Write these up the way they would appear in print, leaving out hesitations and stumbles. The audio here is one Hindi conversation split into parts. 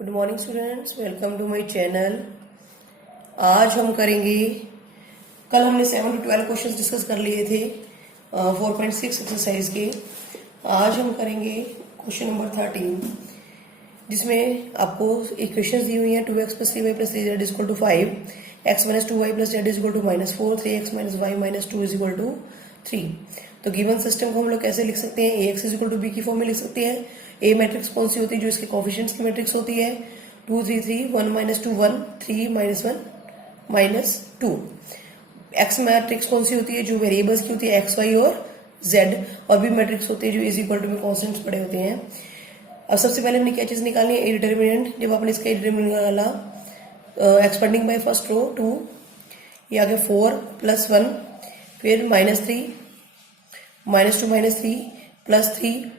Good morning students, welcome to my channel. आज हम करेंगे, कल हमने 7 to 12 क्वेश्चंस डिस्कस कर लिए थे 4.6 एक्सरसाइज के। आज हम करेंगे क्वेश्चन नंबर 13, जिसमें आपको इक्वेशंस दी हुई हैं 2x + 3y + 3z = 5, x - 2y + z = -4, 3x - y - 2 = 3। तो गिवन सिस्टम को हम लोग कैसे लिख सकते हैं? ax = b की फॉर्म में लिख सकते हैं। ए मैट्रिक्स कौन सी होती है? जो इसके कोफिशिएंट्स की मैट्रिक्स होती है 2 3 3 1 - 2 1 3 - 1 - 2। एक्स मैट्रिक्स कौन सी होती है? जो वेरिएबल्स की होती है एक्स वाई और जेड। और बी मैट्रिक्स होती है जो इज इक्वल टू में कॉन्स्टेंट्स पड़े होते हैं। अब सबसे पहले हमने क्या चीज निकालनी है? ए डिटर्मिनेंट। जब आपने इसका डिटर्मिनेंट निकाला, एक्सपेंडिंग बाय फर्स्ट रो 2, ये आ गया 4 + 1, फिर -3 -2 - 3 +3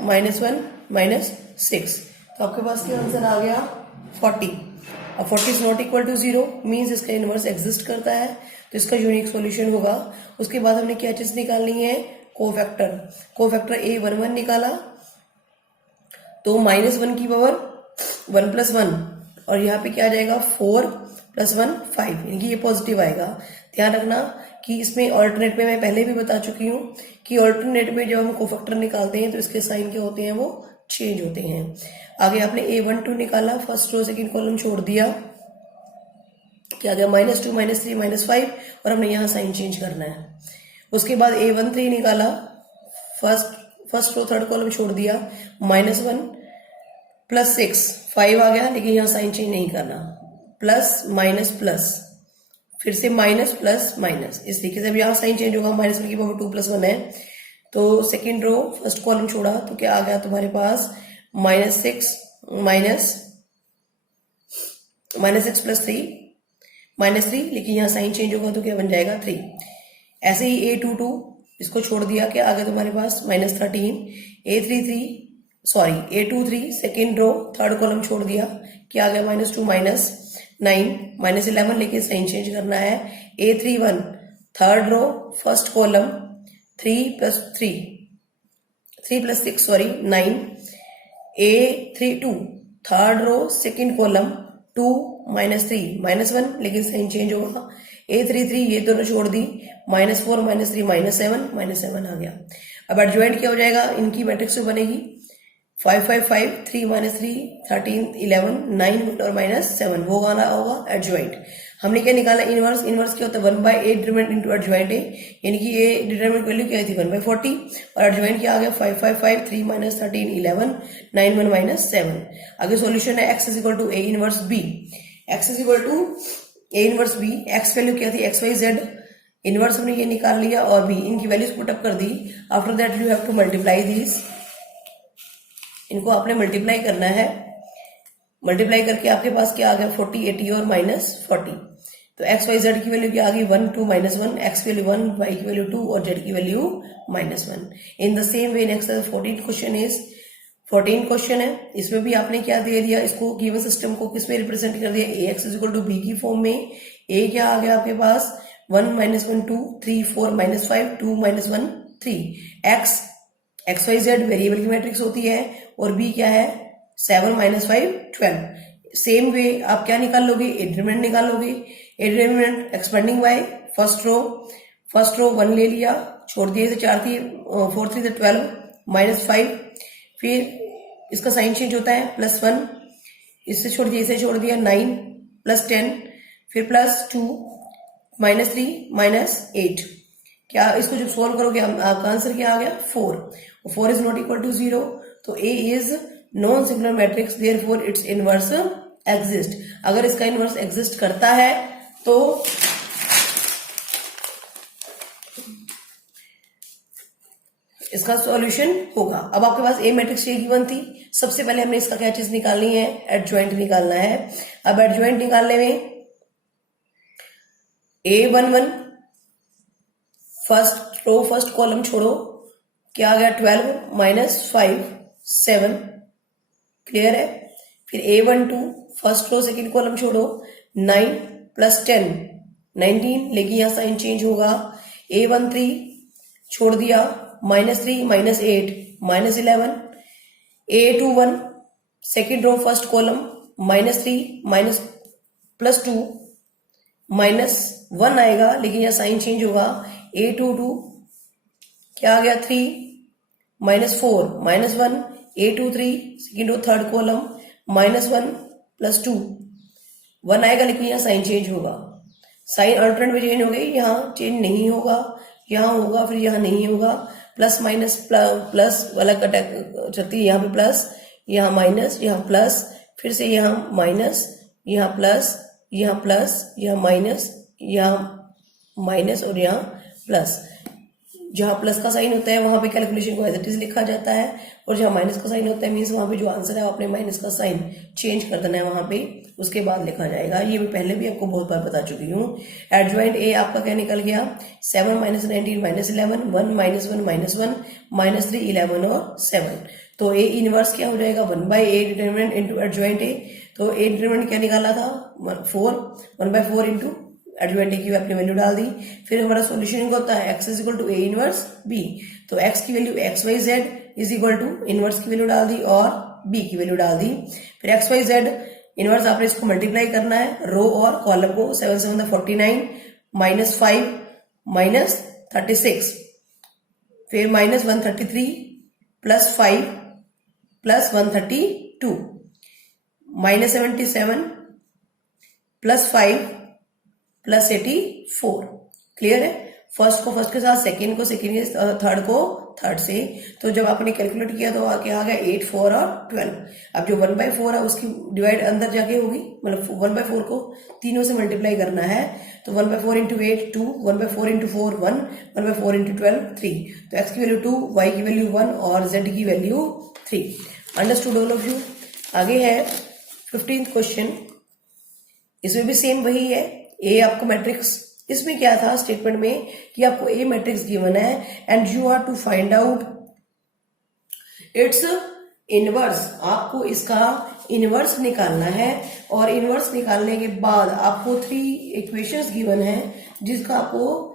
-1 -6। तो आपके पास क्या आंसर आ गया? 40। अब 40 is not equal to 0, means इसका इनवर्स एग्जिस्ट करता है, तो इसका यूनिक सॉल्यूशन होगा। उसके बाद हमने क्या चीज निकालनी है? कोफैक्टर। कोफैक्टर a 1 1 निकाला, तो -1 की पावर 1 + 1, और यहाँ पे क्या आ जाएगा? 4 + 1 5, यानी कि ये पॉजिटिव आएगा। ध्यान रखना कि इसमें ऑल्टरनेट में मैं पहले भी बता चुकी हूँ कि ऑल्टरनेट में जब हम कोफैक्टर निकालते हैं तो इसके साइन क्या होते हैं? वो चेंज होते हैं। आगे आपने a1 2 निकाला, फर्स्ट रो सेकंड कॉलम छोड़ दिया, क्या आ गया? -2 -3 -5, और हमने यहाँ साइन चेंज करना है। उसके बाद a1 3 निकाला, फर्स्ट रो थर्ड कॉलम छोड़ दिया, -1 +6 5 आ गया, लेकिन यहाँ साइन चेंज नहीं करना, प्लस माइनस प्लस, फिर से माइनस प्लस माइनस, इस तरीके से अब यहाँ साइन चेंज होगा। -1 की पावर 2 + 1 है, तो सेकेंड रो फर्स्ट कॉलम छोड़ा तो क्या आ गया तुम्हारे पास? -6 -6 + 3 -3, लेकिन यहाँ साइन चेंज होगा तो क्या बन जाएगा? 3। ऐसे ही a22 इसको छोड़ दिया, क्या आ गया तुम्हारे पास? -13। a23 second row third column छोड़ दिया, क्या आ गया? -2 -9 -11, लेकिन साइन चेंज करना है। a31 third row first column 3 + 6 9। a32 third row second column 2 -3 -1, लेकिन साइन चेंज होगा। a33 ये दोनों छोड़ दी, -4 -3 -7 आ गया। अब एडजॉइंट क्या हो जाएगा? इनकी मैट्रिक्स जो बनेगी 5 5 5 3 -3 13 11 9 और -7, वो गाना होगा एडजॉइंट। हमने क्या निकाला? इनवर्स। इनवर्स क्या होता है? 1/a डिटरमिनेंट इंटू एडजॉइंट है, यानी कि ए डिटरमिनेंट वैल्यू क्या थी? 1/40, और एडजॉइंट क्या आ गया? 5 5 5 3 -13 11 9 1 -7। आगे सॉल्यूशन है x = a inverse b। x = a inverse b। x value क्या थी? x y z। इनवर्स हमने ये निकाल लिया, और b इनकी वैल्यूज पुटअप कर दी। After that you have to multiply these, इनको आपने मल्टीप्लाई करना है। मल्टीप्लाई करके आपके पास क्या आ गया? 40 80 और -40। तो x y z की वैल्यू क्या आ गई? 1 2 -1, x की वैल्यू 1, y की वैल्यू 2 और z की value -1। In the same way next 14 question है, इसमें भी आपने क्या दे दिया? इसको गिवन सिस्टम को किसमें रिप्रेजेंट कर दिया? ax = b की फॉर्म में। a क्या आ गया आपके पास? 1 -1 2 3 4 -5 2 -1 3। x y z वेरिएबल की मैट्रिक्स होती है, और b क्या है? 7 -5 12। सेम वे आप क्या निकाल लोगे? ए डिटरमिनेंट निकालोगे। A determinant expanding by first row 1 ले लिया, छोड़ दिया, इसे 4 थी 4 3 12 -5, फिर इसका साइन चेंज होता है +1, इससे छोड़ दिया, इसे छोड़ दिया 9 +10, फिर +2 -3 -8। क्या इसको जब सोल्व करोगे आपका आंसर क्या आ गया? 4। 4 इज नॉट इक्वल टू 0, तो A is non singular matrix, therefore it's inverse exist. अगर इसका इनवर्स एग्जिस्ट करता है तो इसका सॉल्यूशन होगा। अब आपके पास ए मैट्रिक्स ये गिवन थी, सबसे पहले हमने इसका क्या चीज निकालनी है? एडजॉइंट निकालना है। अब एडजॉइंट निकालने में a11 first row first column छोड़ो, क्या आ गया? 12 -5 7, क्लियर है। फिर a12 first row second column छोड़ो, 9 +10 19, लेकिन यहां साइन चेंज होगा। a13 छोड़ दिया, -3 -8 -11। a21 second row first column -3 minus +2 -1 आएगा, लेकिन यहाँ साइन चेंज होगा। A22 क्या आ गया 3 -4 -1 A23 सेकेंड और थर्ड कॉलम -1 +2 1 आएगा, लेकिन यहाँ साइन चेंज होगा। साइन अल्टरनेट में चेंज हो गई, यहाँ चेंज नहीं होगा, यहाँ होगा, फिर यहाँ नहीं होगा। प्लस माइनस प्लस वाला कट चलती है, यहाँ पे प्लस, यहाँ माइनस, यहाँ प्लस, फिर से यहाँ माइनस, यहाँ प्लस, यहाँ प्लस, यहाँ माइनस, यहाँ माइनस और यहाँ प्लस। जहाँ प्लस का साइन होता है वहां पे कैलकुलेशन को एज इट इज लिखा जाता है, और जहाँ माइनस का साइन होता है मीन्स वहां पे जो आंसर है आपने माइनस का साइन चेंज कर देना है वहां पे, उसके बाद लिखा जाएगा। ये मैं पहले भी आपको बहुत बार बता चुकी हूँ। एडजॉइंट ए आपका क्या निकल गया 7 -19 -11 1 -1 -1 -3 11 और 7। तो ए इनवर्स क्या हो जाएगा 1/a determinant into adjoint A. तो ए डिटरमिनेंट क्या निकाला था 4, 1/4 इंटू एडजॉइंट ए की आपने वैल्यू डाल दी। फिर हमारा सॉल्यूशन क्या होता है x is equal to a inverse b। तो x की value XYZ is equal to inverse की वैल्यू डाल दी और b की वैल्यू डाल दी। फिर XYZ इनवर्स आपने इसको मल्टीप्लाई करना है रो और कॉलम को। 7 7 49 -5 -36, फिर -133 +5 +132 -77 +5 +84। क्लियर है? फर्स्ट को फर्स्ट के साथ, सेकेंड को सेकेंड के, थर्ड को थर्ड से। तो जब आपने कैलकुलेट किया तो आगे आ गया 8 4 और 12। अब जो 1/4 है उसकी डिवाइड अंदर जाके होगी, मतलब 1/4 को तीनों से मल्टीप्लाई करना है। तो 1/4 इंटू 8 2, 1/4 इंटू 4 1, 1/4 इंटू 12 3। तो x की वैल्यू 2, y की वैल्यू 1 और z की value 3। Understood all of you? आगे है 15th क्वेश्चन। इसमें भी सेम वही है, ए आपको मैट्रिक्स। इसमें क्या था स्टेटमेंट में कि आपको ए मैट्रिक्स गिवन है and you are to find out its inverse. आपको इसका इनवर्स निकालना है, और इनवर्स निकालने के बाद आपको 3 इक्वेशंस गिवन है जिसका आपको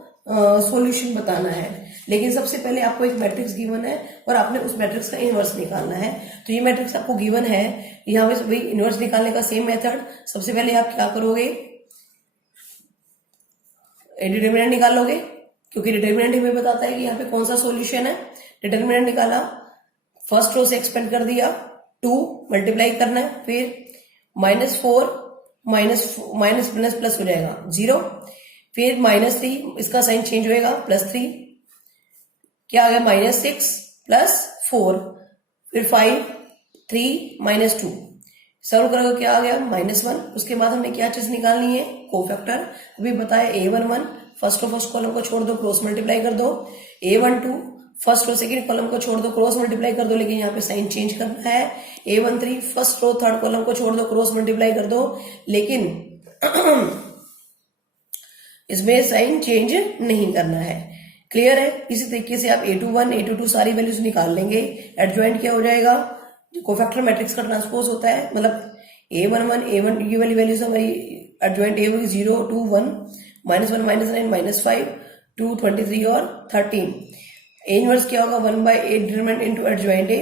सॉल्यूशन बताना है। लेकिन सबसे पहले आपको एक मैट्रिक्स गिवन है और आपने उस मैट्रिक्स का इनवर्स निकालना है। तो ये मैट्रिक्स आपको गिवन है, यहाँ पे वही इनवर्स निकालने का सेम मेथड। सबसे पहले आप क्या करोगे, डिटरमिनेंट निकालोगे, क्योंकि डिटरमिनेंट हमें बताता है कि यहाँ पे कौन सा सॉल्यूशन है। डिटरमिनेंट निकाला, फर्स्ट रो से एक्सपेंड कर दिया, 2 मल्टीप्लाई करना है, फिर -4 माइनस प्लस हो जाएगा 0, फिर -3 इसका साइन चेंज होएगा +3, क्या आ गया -6 +4, फिर 5 3 -2 सॉल्व करोगे क्या आ गया -1। उसके बाद हमने क्या चीज निकालनी है, कोफैक्टर। अभी बताया A11 first row first column को छोड़ दो, क्रॉस मल्टीप्लाई कर दो। A12 first row second column को छोड़ दो, क्रॉस मल्टीप्लाई कर दो, लेकिन यहाँ पे साइन चेंज करना है। A13 first row third column को छोड़ दो, क्रॉस मल्टीप्लाई कर दो, लेकिन इसमें साइन चेंज नहीं करना है। क्लियर है? इसी तरीके से आप A21 A22 सारी वैल्यूज निकाल लेंगे। एडजॉइंट क्या हो जाएगा, जो कोफैक्टर मैट्रिक्स का ट्रांसपोज होता है, मतलब A11 A1 ये वाली वैल्यूज हमारी एडजॉइंट A होगी 0 2 1 -1 -9 -5 2 23 और 13। ए इनवर्स क्या होगा 1/8 डिटरमिनेंट इनटू एडजॉइंट ए।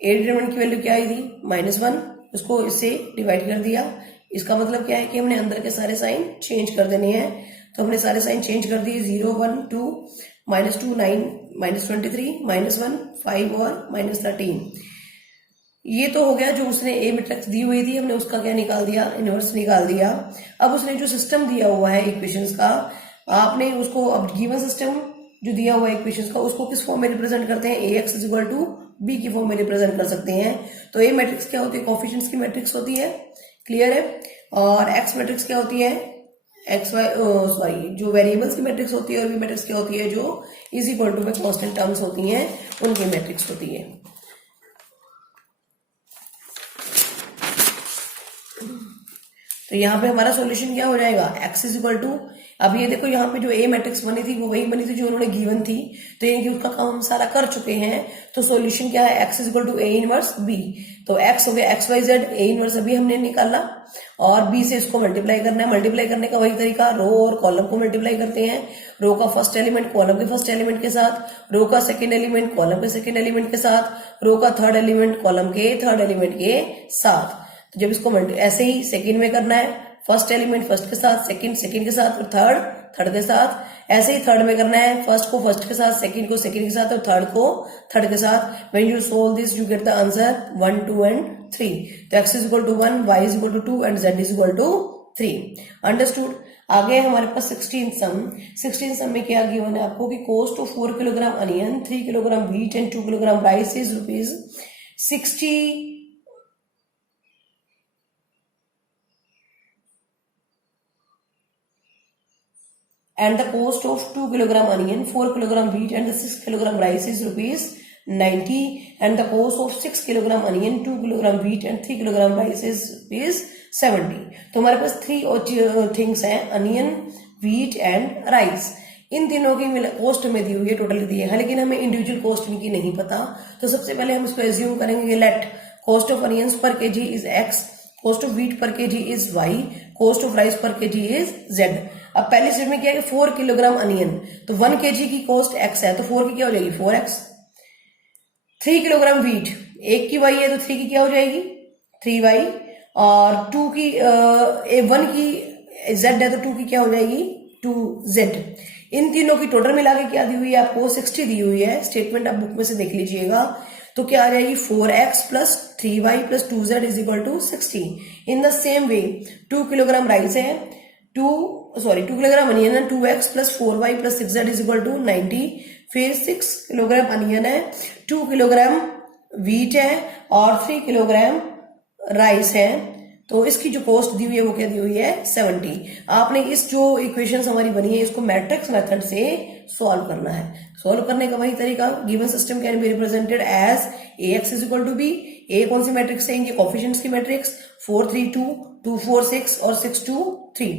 ए डिटरमिनेंट की वैल्यू क्या आई थी -1, उसको इससे डिवाइड कर दिया। इसका मतलब क्या है कि हमने अंदर के सारे साइन चेंज कर देने हैं। तो हमने सारे साइन चेंज कर दिए, 0 1 2 -2 9 -23 -1 5 और -13। ये तो हो गया जो उसने ए मैट्रिक्स दी हुई थी, हमने उसका क्या निकाल दिया, इनवर्स निकाल दिया। अब उसने जो सिस्टम दिया हुआ है इक्वेशंस का, आपने उसको, अब गिवन सिस्टम जो दिया हुआ है इक्वेशंस का, उसको किस फॉर्म में रिप्रेजेंट करते हैं, AX is equal to B की फॉर्म में रिप्रेजेंट कर सकते हैं। तो ए मैट्रिक्स क्या होती है, कोफिशिएंट्स की मैट्रिक्स होती है। क्लियर है? और एक्स मैट्रिक्स क्या होती है, जो वेरिएबल्स की मैट्रिक्स होती है, और बी मैट्रिक्स क्या होती है, जो इज इक्वल टू में कांस्टेंट टर्म्स होती हैं, उनकी मैट्रिक्स होती है। तो यहाँ पे हमारा सॉल्यूशन क्या हो जाएगा, x इज इक्वल टू, अब ये देखो यहाँ पे जो ए मैट्रिक्स बनी थी वो वही बनी थी जो उन्होंने गिवन थी, तो यानी कि उसका काम हम सारा कर चुके हैं। तो सॉल्यूशन क्या है, x is equal to a inverse b। तो x हो गया XYZ, a इनवर्स अभी हमने निकाला, और b से इसको मल्टीप्लाई करना है। मल्टीप्लाई करने का वही तरीका, रो और कॉलम को मल्टीप्लाई करते हैं। रो का फर्स्ट एलिमेंट कॉलम के फर्स्ट एलिमेंट के साथ, रो का सेकेंड एलिमेंट कॉलम के सेकेंड एलिमेंट के साथ, रो का थर्ड एलिमेंट कॉलम के थर्ड एलिमेंट के साथ। तो जब इसको ऐसे ही सेकंड में करना है, फर्स्ट एलिमेंट फर्स्ट के साथ, सेकंड सेकंड के साथ और थर्ड थर्ड के साथ। ऐसे ही थर्ड में करना है, फर्स्ट को फर्स्ट के साथ, सेकंड को सेकंड के साथ और थर्ड को थर्ड के साथ। When you solve this you get the answer 1, 2 and 3। तो x is equal to 1, y is equal to 2 and z is equal to 3। Understood. आगे हमारे पास 16 सम में क्या गिवन है आपको कि cost of 4 kilogram onion, 3 kilogram wheat and 2 kilogram rice is ₹60 and the cost of 2 kilogram onion, 4 kilogram wheat and the 6 kilogram rice is ₹90 and the cost of 6 kilogram onion, 2 kilogram wheat and 3 kilogram rice is ₹70। तो हमारे पास 3 थिंग्स हैं, अनियन, व्हीट एंड राइस। इन तीनों की कॉस्ट हमें दी हुई है, टोटल दी है, लेकिन हमें इंडिविजुअल कॉस्ट इनकी नहीं पता। तो सबसे पहले हम इसको एज्यूम करेंगे, let cost of onions per KG is x, cost of wheat per KG is y, cost of rice per KG is z। अब पहली स्टेट में क्या है, 4 किलोग्राम अनियन, तो 1 केजी की कॉस्ट x है, तो 4 की क्या हो जाएगी 4x। 3 किलोग्राम व्हीट, 1 की y है तो 3 की क्या हो जाएगी 3y, और 2 की 1 की z है तो 2 की क्या हो जाएगी 2z। इन तीनों की टोटल मिला के क्या दी हुई है आपको 60 दी हुई है। स्टेटमेंट आप बुक में से देख लीजिएगा। तो क्या आ जाएगी 4x plus 3y plus 2z is equal to 60। In the same way 2 kilogram rice है, 2 किलोग्राम अनियन है, 2x plus 4y plus 6z is equal to 90। फिर 6 किलोग्राम अनियन है, 2 किलोग्राम व्हीट है और 3 किलोग्राम राइस है। तो इसकी जो कॉस्ट दी हुई है वो क्या दी हुई है 70। आपने इस जो इक्वेशंस हमारी बनी है इसको मैट्रिक्स मेथड से सॉल्व करना है। सॉल्व करने का वही तरीका, given system can be represented as ax is equal to b। a कौन सी मैट्रिक्स है, इनके कोफिशिएंट्स की मैट्रिक्स 4 3 2, 2 4 6 और 6 2 3।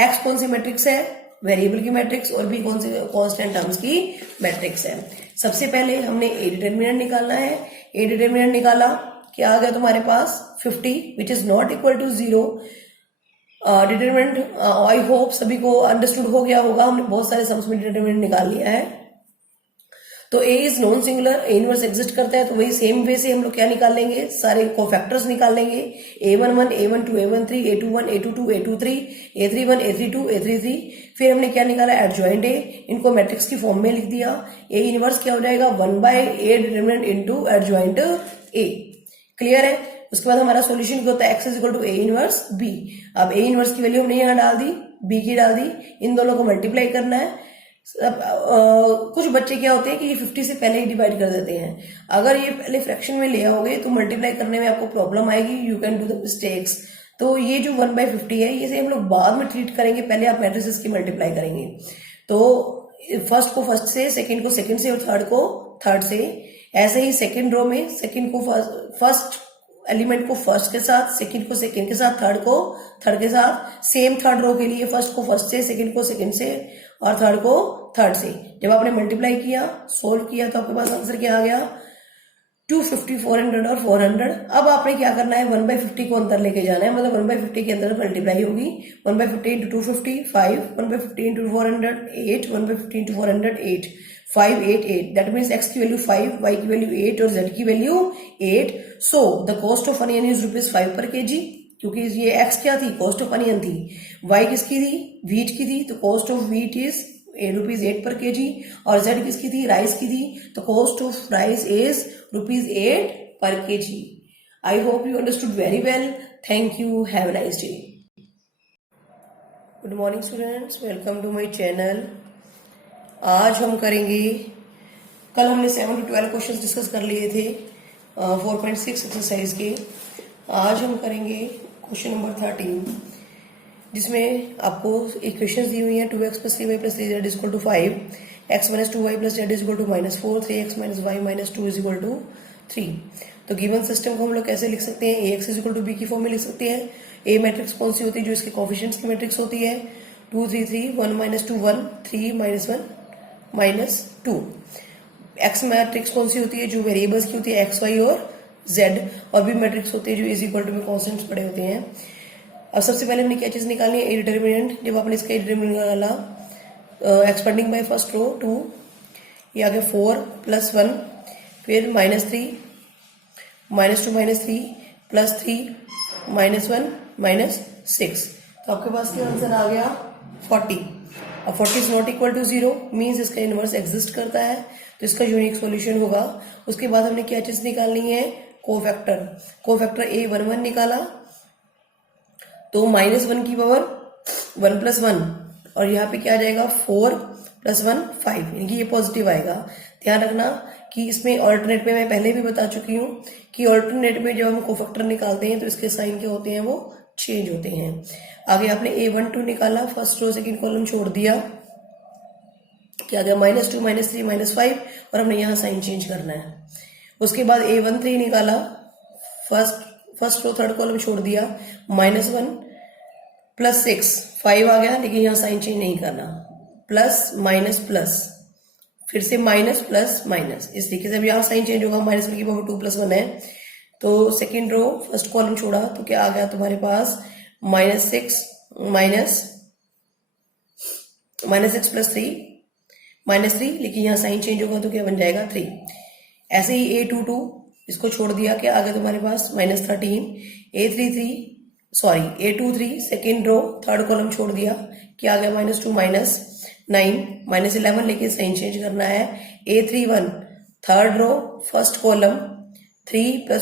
x कौन सी मैट्रिक्स है, वेरिएबल की मैट्रिक्स, और b कौन सी कांस्टेंट टर्म्स की मैट्रिक्स है। सबसे पहले हमने a डिटर्मिनेंट निकालना है। a डिटर्मिनेंट निकाला, क्या आ गया तुम्हारे पास 50 which is not equal to 0। Determinant I hope सभी को अंडरस्टूड हो गया होगा, हमने बहुत सारे सम्स में डिटरमिनेंट निकाल लिया है। तो a is non singular, a inverse exist करता है, तो वही सेम वे से हम लोग क्या निकाल लेंगे, सारे कोफैक्टर्स निकाल लेंगे। a11 a12 a13 a21 a22 a23 a31 a32 a33। फिर हमने क्या निकाला एडजॉइंट a, इनको मैट्रिक्स की फॉर्म में लिख दिया। a इनवर्स क्या हो जाएगा 1/a determinant into adjoint a। Clear है। उसके बाद हमारा सॉल्यूशन क्या होता है x is equal to a inverse b। अब a इनवर्स की वैल्यू हमने यहाँ डाल दी, b की डाल दी, इन दोनों को मल्टीप्लाई करना है। कुछ बच्चे क्या होते हैं कि ये 50 से पहले ही डिवाइड कर देते हैं। अगर ये पहले फ्रैक्शन में ले आओगे तो मल्टीप्लाई करने में आपको प्रॉब्लम आएगी, you can do the mistakes. तो ये जो 1/50 है ये हम लोग बाद में ट्रीट करेंगे, पहले आप मैट्रिसेस की मल्टीप्लाई करेंगे। तो फर्स्ट को फर्स्ट से, सेकंड को सेकंड से और थर्ड को थर्ड से। ऐसे ही सेकंड रो में सेकंड को फर्स्ट एलिमेंट को फर्स्ट के साथ, सेकंड को सेकंड के साथ, थर्ड को थर्ड के साथ। सेम थर्ड रो के लिए फर्स्ट को फर्स्ट से, सेकंड को सेकंड से और थर्ड को थर्ड से। जब आपने मल्टीप्लाई किया, सोल्व किया, तो आपके पास आंसर क्या आ गया 250, 400 और 400। अब आपने क्या करना है 1/50 को अंदर लेके जाना है, मतलब 1/50 के अंदर मल्टीप्लाई होगी। 1/50 into 250 5, 1/50 into 400 8, 1/50 into 400 8, 5 8 8। That means x की वैल्यू 5, y की वैल्यू 8 और z की value 8। So the cost of onion is ₹5 पर केजी, क्योंकि ये x क्या थी कॉस्ट ऑफ अनियन थी, y किसकी थी व्हीट की थी, तो cost of wheat is ₹8 per KG, और z किसकी थी राइस की थी, तो cost of rice is ₹8 per KG. I hope you understood very well. Thank you, have a nice day. Good morning students, welcome to my channel. आज हम करेंगे, कल हमने 7 to 12 क्वेश्चंस डिस्कस कर लिए थे 4.6 एक्सरसाइज के। आज हम करेंगे क्वेश्चन नंबर 13, जिसमें आपको इक्वेशंस दी हुई हैं 2x plus 3y plus 3z is equal to 5, x minus 2y plus z is equal to -4, 3x minus y minus 2 is equal to 3। तो गिवन सिस्टम को हम लोग कैसे लिख सकते हैं, ax is equal to b की फॉर्म में लिख सकते हैं। a मैट्रिक्स कौन सी होती है, जो इसके कोफिशिएंट्स की मैट्रिक्स होती है 2 3 3, 1 minus 2 1, 3 minus 1 minus 2। x matrix कौन सी होती है, जो वेरिएबल्स की होती है x y और z, और b मैट्रिक्स होती है जो इज इक्वल टू में कॉन्स्टेंट्स पड़े होते हैं। अब सबसे पहले हमने क्या चीज निकालनी है, ए डिटर्मिनेंट। जब आपने इसका डिटर्मिनेंट निकाला, एक्सपेंडिंग बाय फर्स्ट रो 2, ये आ गया 4 प्लस 1, फिर -3 -2 -3 प्लस 3 -1 -6, तो आपके पास क्या आंसर आ गया 40। अब 40 is not equal to 0 means इसका इनवर्स एग्जिस्ट करता है, तो इसका यूनिक सॉल्यूशन होगा। उसके बाद हमने क्या चीज निकालनी है, कोफैक्टर A11 निकाला, तो -1 की पावर 1 + 1, और यहाँ पे क्या आ जाएगा 4 + 1 5, यानी कि ये पॉजिटिव आएगा। ध्यान रखना कि इसमें ऑल्टरनेट में मैं पहले भी बता चुकी हूँ कि ऑल्टरनेट में जब हम कोफैक्टर निकालते हैं तो इसके साइन क्या होते हैं, वो चेंज होते हैं। आगे आपने A12 निकाला, फर्स्ट रो सेकंड कॉलम छोड़ दिया, क्या आ गया -2 -3 -5, और हमने यहाँ साइन चेंज करना है। उसके बाद A13 निकाला, फर्स्ट रो थर्ड कॉलम छोड़ दिया, -1 + 6 5 आ गया, लेकिन यहाँ साइन चेंज नहीं करना, प्लस माइनस प्लस, फिर से माइनस प्लस माइनस, इस तरीके से अब यहाँ साइन चेंज होगा। -1 की पावर 2 + 1 है, तो सेकेंड रो फर्स्ट कॉलम छोड़ा तो क्या आ गया तुम्हारे पास -6 + 3 -3, लेकिन यहाँ साइन चेंज होगा तो क्या बन जाएगा 3। ऐसे ही A22 इसको छोड़ दिया, क्या आ गया तुम्हारे पास -13, A23 second row third column छोड़ दिया, क्या आ गया -2 -9 -11, लेकिन साइन चेंज करना है। A31 third row first column 3 +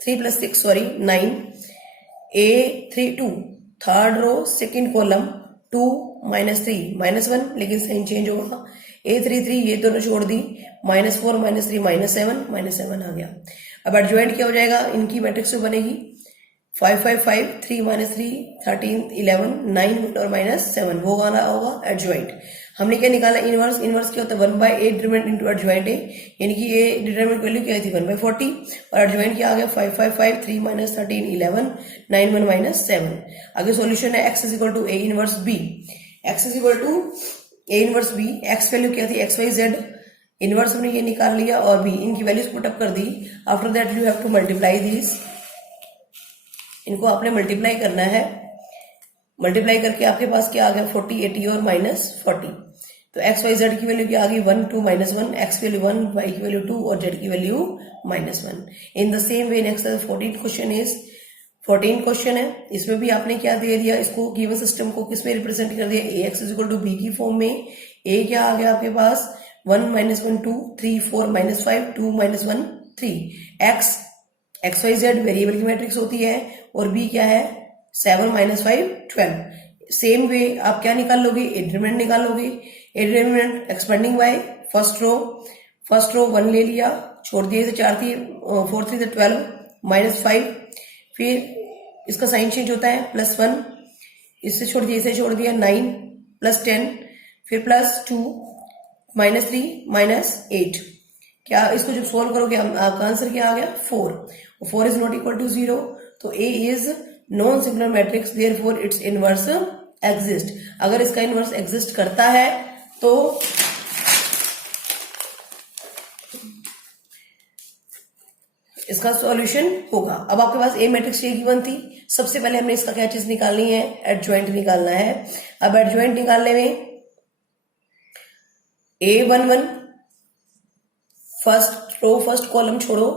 6 9, A32 third row second column 2 -3 -1, लेकिन साइन चेंज होगा। A33 ये दोनों छोड़ दी, -4 -3 -7 आ गया। अब एडजॉइंट क्या हो जाएगा, इनकी मैट्रिक्स जो बनेगी 5 5 5 3 -3 13 11 9 और -7, वो वाला होगा एडजॉइंट। हमने क्या निकाला, इनवर्स क्या होता है 1/8 डिटरमिनेंट इनटू एडजॉइंट है, यानी कि ये डिटरमिनेंट वैल्यू क्या थी 1/40, और एडजॉइंट क्या आ गया 5 5 5 3 -13 11 9 1 -7। आगे सॉल्यूशन है x = A 1 B, x = A 1 B, x value क्या थी XYZ, इनवर्स हमने ये निकाल लिया, और B इनकी वैल्यूज पुटअप कर दी। After that you have to multiply this, इनको आपने मल्टीप्लाई करना है, मल्टीप्लाई करके आपके पास क्या आ गया 40 80 और -40, तो XYZ की वैल्यू क्या आ गई 1 2 -1, x की वैल्यू 1, y की वैल्यू 2 और z की value -1। In the same way next 14 question है, इसमें भी आपने क्या दे दिया, इसको गिवन सिस्टम को किसमें रिप्रेजेंट कर दिया, AX = B की फॉर्म में। A क्या आ गया आपके पास 1 -1 2 3 4 -5 2 -1 3, XYZ वेरिएबल की मैट्रिक्स होती है, और B क्या है 7 -5 12। सेम वे आप क्या निकाल लोगे, डिटरमिनेंट निकालोगे, determinant expanding by first row 1 ले लिया, छोड़ दिया, इसे 4 थी 4 3 12 -5, फिर इसका साइन चेंज होता है +1, इससे छोड़ दिया, इसे छोड़ दिया 9 + 10, फिर +2 -3 -8, क्या इसको जब सोल्व करोगे आपका आंसर क्या आ गया 4 इज नॉट इक्वल टू 0, तो A is non singular matrix, therefore it's inverse exist. अगर इसका इनवर्स एग्जिस्ट करता है तो इसका सॉल्यूशन होगा। अब आपके पास A मैट्रिक्स ये गिवन थी, सबसे पहले हमने इसका क्या चीज निकालनी है, एडजॉइंट निकालना है। अब एडजॉइंट निकालने में A11 फर्स्ट कॉलम छोड़ो,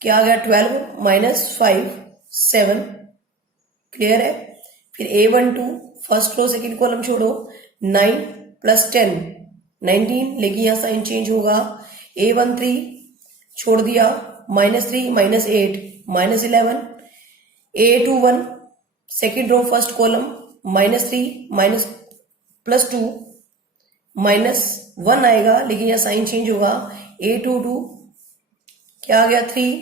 क्या आ गया 12 -5 7, क्लियर है। फिर A12 first row second column छोड़ो, 9 + 10 19, लेकिन यहां साइन चेंज होगा। A13 छोड़ दिया, -3 -8 -11। A21 second row first column -3 +2 -1 आएगा, लेकिन यहां साइन चेंज होगा। A22 क्या आ गया 3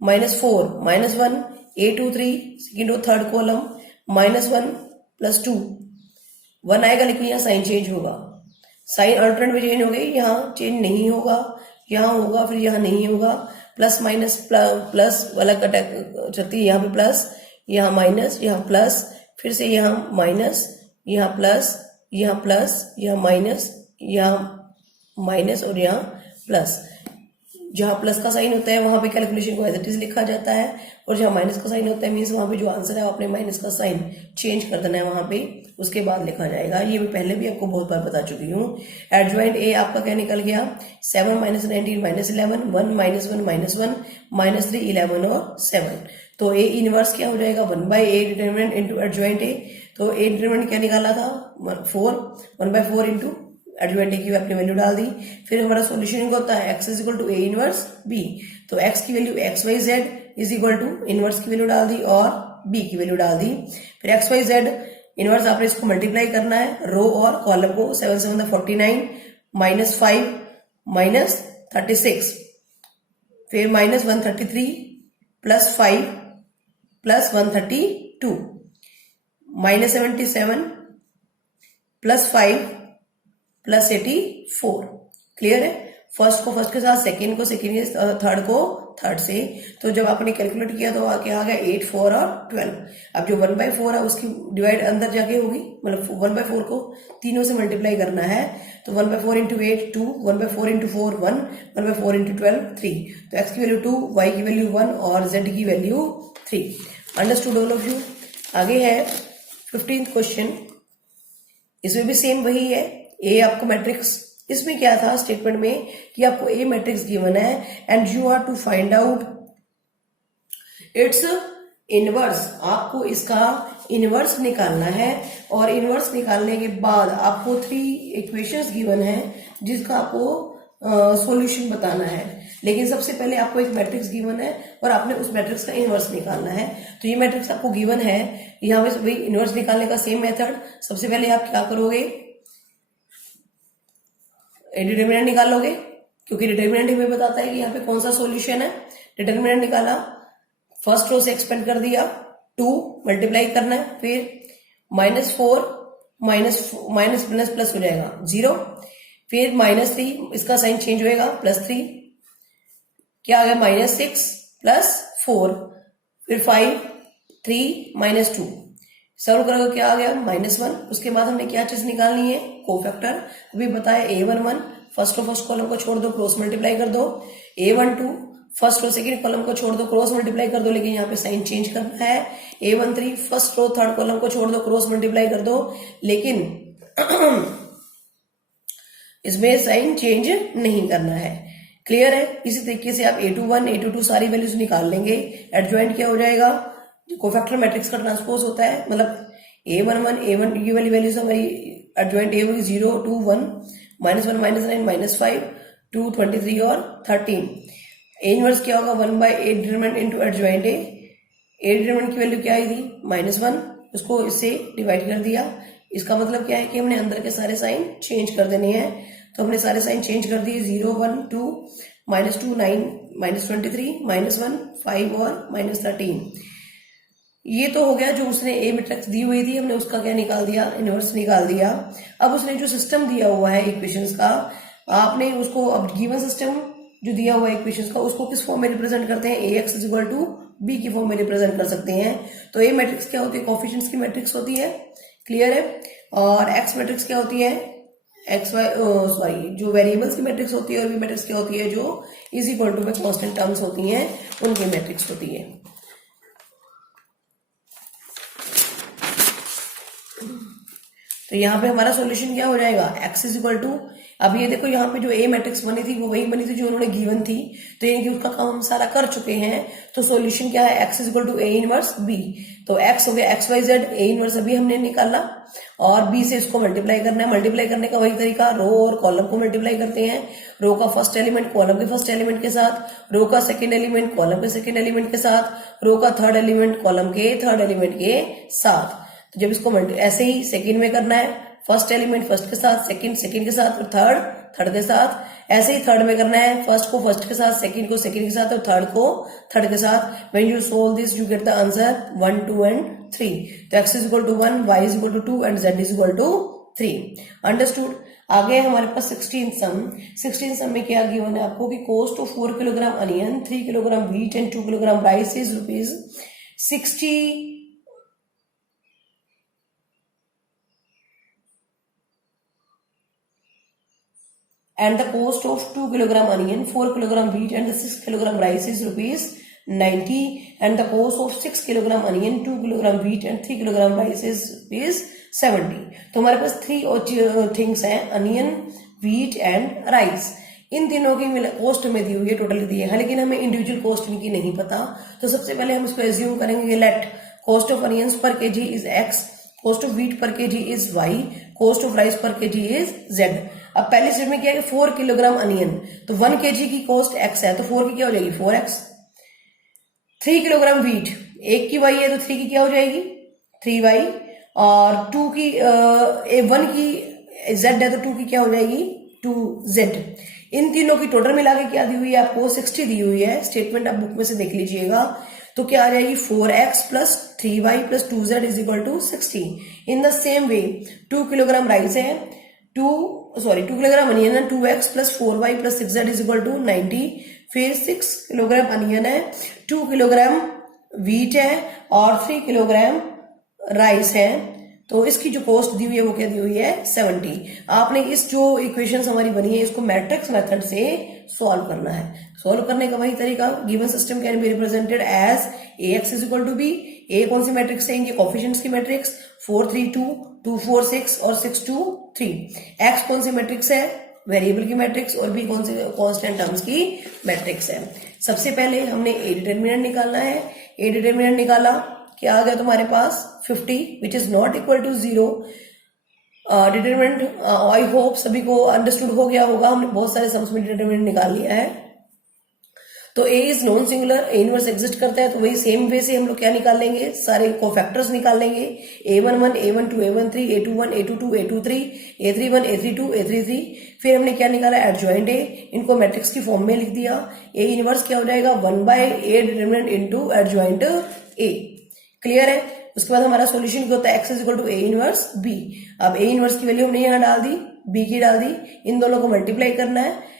-4 -1, A23 second row third column -1 +2 1 आएगा, लेकिन यहाँ साइन चेंज होगा। साइन अल्टरनेट में चेंज हो गई, यहाँ चेंज नहीं होगा, यहाँ होगा, फिर यहाँ नहीं होगा। प्लस माइनस प्लस वाला चलती है, यहाँ पे प्लस, यहाँ माइनस, यहाँ प्लस, फिर से यहाँ माइनस, यहाँ प्लस, यहाँ प्लस, यहाँ माइनस और यहाँ प्लस। जहाँ प्लस का साइन होता है वहां पे कैलकुलेशन को एज इट इज लिखा जाता है, और जहाँ माइनस का साइन होता है मीन्स वहां पे जो आंसर है आपने माइनस का साइन चेंज कर देना है वहां पे, उसके बाद लिखा जाएगा। ये मैं पहले भी आपको बहुत बार बता चुकी हूँ। एडजॉइंट A आपका क्या निकल गया 7 -19 -11 1 -1 -1 -3 11 और 7। तो ए इनवर्स क्या हो जाएगा 1/a determinant into adjoint A. तो ए डिटरमिनेंट क्या निकाला था 4, 1/4 इंटू एडजॉइंट ए की आपने वैल्यू डाल दी। फिर हमारा सोल्यूशन क्या होता है x is equal to A inverse b. तो x की value x y z is equal to inverse की वैल्यू डाल दी और b की वैल्यू डाल दी। फिर एक्स वाई जेड इनवर्स आपने इसको मल्टीप्लाई करना है रो और कॉलम को। 7 7 49 -5 -36 फिर -133 +5 +132 -77 +5 +84। क्लियर है? फर्स्ट को फर्स्ट के साथ, सेकेंड को सेकेंड के, थर्ड को थर्ड से। तो जब आपने कैलकुलेट किया तो क्या आ गया 8, 4 और 12। अब जो 1/4 है उसकी डिवाइड अंदर जाके होगी, मतलब 1/4 को तीनों से मल्टीप्लाई करना है। तो 1/4 इंटू 8 2, 1/4 इंटू 4 1, 1/4 इंटू 12 3। तो x की वैल्यू 2, y की वैल्यू 1 और z की value 3। Understood all of you? आगे है 15th क्वेश्चन। इसमें भी सेम वही है, ए आपको मैट्रिक्स। इसमें क्या था स्टेटमेंट में कि आपको ए मैट्रिक्स गिवन है and you are to find out its inverse. आपको इसका इनवर्स निकालना है और इनवर्स निकालने के बाद आपको 3 इक्वेशंस गिवन है जिसका आपको सॉल्यूशन बताना है। लेकिन सबसे पहले आपको एक मैट्रिक्स गिवन है और आपने उस मैट्रिक्स का इनवर्स निकालना है। तो ये मैट्रिक्स आपको गिवन है, यहाँ पे वही इनवर्स निकालने का सेम मेथड। सबसे पहले आप क्या करोगे, डिटरमिनेंट निकालोगे, क्योंकि डिटरमिनेंट हमें बताता है कि यहाँ पे कौन सा सॉल्यूशन है। डिटरमिनेंट निकाला, फर्स्ट रो से एक्सपेंड कर दिया, 2 मल्टीप्लाई करना है, फिर -4 माइनस प्लस हो जाएगा 0, फिर -3 इसका साइन चेंज होएगा +3, क्या आ गया -6 +4, फिर 5 3 -2 सॉल्व करोगे क्या आ गया -1। उसके बाद हमने क्या चीज निकालनी है, कोफैक्टर। अभी बताया a11 first row first column को छोड़ दो, क्रॉस मल्टीप्लाई कर दो। a12 first row second column को छोड़ दो, क्रॉस मल्टीप्लाई कर दो, लेकिन यहाँ पे साइन चेंज करना है। a13 first row third column को छोड़ दो, क्रॉस मल्टीप्लाई कर दो, लेकिन इसमें साइन चेंज नहीं करना है। क्लियर है? इसी तरीके से आप a21 a22 सारी वैल्यूज निकाल लेंगे। एडजॉइंट क्या हो जाएगा, कोफैक्टर मैट्रिक्स का ट्रांसपोज होता है, मतलब a11 a1 ये वाली वैल्यूज हमारी एडजॉइंट a होगी 0 2 1 -1 -9 -5 2 23 और 13। ए इनवर्स क्या होगा 1/8 डिटरमिनेंट इनटू एडजॉइंट ए। ए डिटरमिनेंट की वैल्यू क्या आई थी -1, उसको इससे डिवाइड कर दिया। इसका मतलब क्या है कि हमने अंदर के सारे साइन चेंज कर देने हैं। तो हमने सारे साइन चेंज कर दिए, 0 1 2 -2 9 -23 -1 5 और -13। ये तो हो गया जो उसने ए मैट्रिक्स दी हुई थी, हमने उसका क्या निकाल दिया, इनवर्स निकाल दिया। अब उसने जो सिस्टम दिया हुआ है इक्वेशंस का, आपने उसको अब गिवन सिस्टम जो दिया हुआ है इक्वेशंस का, उसको किस फॉर्म में रिप्रेजेंट करते हैं, ax is equal to b की फॉर्म में रिप्रेजेंट कर सकते हैं। तो ए मैट्रिक्स क्या होती है, कोफिशिएंट्स की मैट्रिक्स होती है। क्लियर है? और एक्स मैट्रिक्स क्या होती है, जो वेरिएबल्स की मैट्रिक्स होती है, और बी मैट्रिक्स क्या होती है, जो इज इक्वल टू में कांस्टेंट टर्म्स होती हैं, उनकी मैट्रिक्स होती है। तो यहाँ पे हमारा सॉल्यूशन क्या हो जाएगा, x इज इक्वल टू, अब ये देखो यहाँ पे जो ए मैट्रिक्स बनी थी वो वही बनी थी जो उन्होंने गिवन थी, तो ये कि उसका काम हम सारा कर चुके हैं। तो सॉल्यूशन क्या है, x is equal to A inverse b। तो x हो गया x y z, a inverse अभी हमने निकाला, और b से इसको मल्टीप्लाई करना है। मल्टीप्लाई करने का वही तरीका, रो और कॉलम को मल्टीप्लाई करते हैं। रो का फर्स्ट एलिमेंट कॉलम के फर्स्ट एलिमेंट के साथ, रो का सेकेंड एलिमेंट कॉलम के सेकेंड एलिमेंट के साथ, रो का थर्ड एलिमेंट कॉलम के थर्ड एलिमेंट के साथ। तो जब इसको ऐसे ही सेकेंड में करना है, फर्स्ट एलिमेंट फर्स्ट के साथ, सेकंड सेकंड के साथ, और थर्ड थर्ड के साथ। ऐसे ही थर्ड में करना है, फर्स्ट को फर्स्ट के साथ, सेकंड को सेकंड के साथ, और थर्ड को थर्ड के साथ। When you solve this you get the answer 1 2 and 3। तो x is equal to 1, y is equal to 2 and z is equal to 3। Understood? आगे हमारे पास 16th सम में क्या गिवन है आपको कि cost of 4 kilogram onion, 3 kilogram wheat and 2 kilogram rice is ₹60 and the cost of 2 kilogram onion, 4 kilogram wheat and the 6 kilogram rice is ₹90, and the cost of 6 kilogram onion, 2 kilogram wheat and 3 kilogram rice is ₹70। तो हमारे पास 3 थिंग्स हैं, अनियन, व्हीट एंड राइस। इन तीनों की कॉस्ट हमें दी हुई है, टोटल दी है, लेकिन हमें इंडिविजुअल कॉस्ट इनकी नहीं पता। तो सबसे पहले हम इसको एज्यूम करेंगे, let cost of onions per KG is x, cost of wheat per KG is y, cost of rice per KG is z. अब पहले स्टेप में क्या है, 4 किलोग्राम अनियन, तो 1 केजी की कॉस्ट एक्स है, तो 4 की क्या हो जाएगी 4x। 3 किलोग्राम व्हीट, 1 की वाई है तो 3 की क्या हो जाएगी 3y, और 2 की 1 की z है तो 2 की क्या हो जाएगी 2z। इन तीनों की टोटल मिला के क्या दी हुई है आपको 60 दी हुई है, स्टेटमेंट आप बुक में से देख लीजिएगा। तो क्या आ जाएगी 4x plus 3y plus 2z is equal to 60। In the same way 2 kilogram rice है, 2 किलोग्राम अनियन है, 2x plus 4y plus 6z is equal to 90। फिर 6 किलोग्राम अनियन है, 2 किलोग्राम व्हीट है और 3 किलोग्राम राइस है, तो इसकी जो कॉस्ट दी हुई है वो क्या दी हुई है 70। आपने इस जो इक्वेशन हमारी बनी है इसको मैट्रिक्स मेथड से सॉल्व करना है। सॉल्व करने का वही तरीका, given system can be represented as ax is equal to B. A कौन सी मैट्रिक्स है, इनके कोफिशिएंट्स की मैट्रिक्स 4 3 2 2 4 6 और 6 2 3। एक्स कौन सी मैट्रिक्स है, वेरिएबल की मैट्रिक्स, और बी कौन सी कांस्टेंट टर्म्स की मैट्रिक्स है। सबसे पहले हमने ए डिटर्मिनेंट निकालना है। ए डिटर्मिनेंट निकाला, क्या आ गया तुम्हारे पास 50 which is not equal to 0। Determinant I hope सभी को अंडरस्टूड हो गया होगा, हमने बहुत सारे सम्स में डिटर्मिनेंट निकाल लिया है। तो A is non singular, A inverse exist करता है, तो वही सेम वे से हम लोग क्या निकाल लेंगे, सारे कोफैक्टर्स निकाल लेंगे। a11 a12 a13 a21 a22 a23 a31 a32 a33। फिर हमने क्या निकाला एडजॉइंट ए, इनको मैट्रिक्स की फॉर्म में लिख दिया। ए इनवर्स क्या हो जाएगा 1/a determinant into adjoint A. Clear है। उसके बाद हमारा सॉल्यूशन क्या होता है, x is equal to A inverse B. अब ए इनवर्स की वैल्यू हमने यहाँ डाल दी, बी की डाल दी, इन दोनों को मल्टीप्लाई करना है।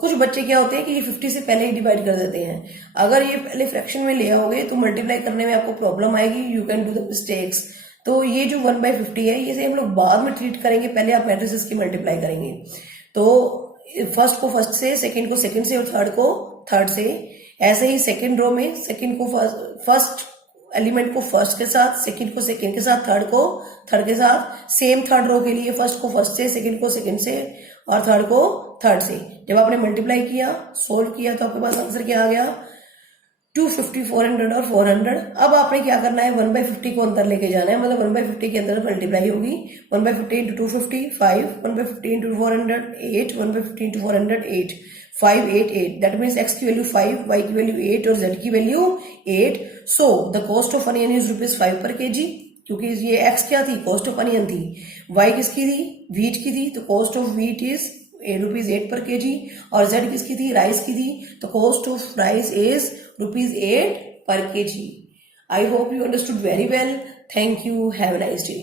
कुछ बच्चे क्या होते हैं कि ये 50 से पहले ही डिवाइड कर देते हैं। अगर ये पहले फ्रैक्शन में ले आओगे तो मल्टीप्लाई करने में आपको प्रॉब्लम आएगी, you can do the mistakes. तो ये जो 1/50 है ये हम लोग बाद में ट्रीट करेंगे, पहले आप मैट्रिसेस की मल्टीप्लाई करेंगे। तो फर्स्ट को फर्स्ट से, सेकंड को सेकंड से और थर्ड को थर्ड से। ऐसे ही सेकंड रो में सेकंड को फर्स्ट एलिमेंट को फर्स्ट के साथ, सेकंड को सेकंड के साथ, थर्ड को थर्ड के साथ। सेम थर्ड रो के लिए फर्स्ट को फर्स्ट से, सेकंड को सेकंड से और थर्ड को थर्ड से। जब आपने मल्टीप्लाई किया, सोल्व किया, तो आपके पास आंसर क्या आ गया 250, 400 और 400। अब आपने क्या करना है 1/50 को अंदर लेके जाना है, मतलब 1/50 के अंदर मल्टीप्लाई होगी। 1/50 into 250 5, 1/50 into 400 8, 1/50 into 400 8, 5 8 8। That means x की वैल्यू 5, y की वैल्यू 8 और z की value 8। So the cost of onion is ₹5 पर केजी, क्योंकि ये x क्या थी, कॉस्ट ऑफ अनियन थी। y किसकी थी, व्हीट की थी, तो cost of wheat is ₹8 per KG. और z किसकी थी, राइस की थी, तो cost of rice is ₹8 per KG. I hope you understood very well. Thank you, have a nice day.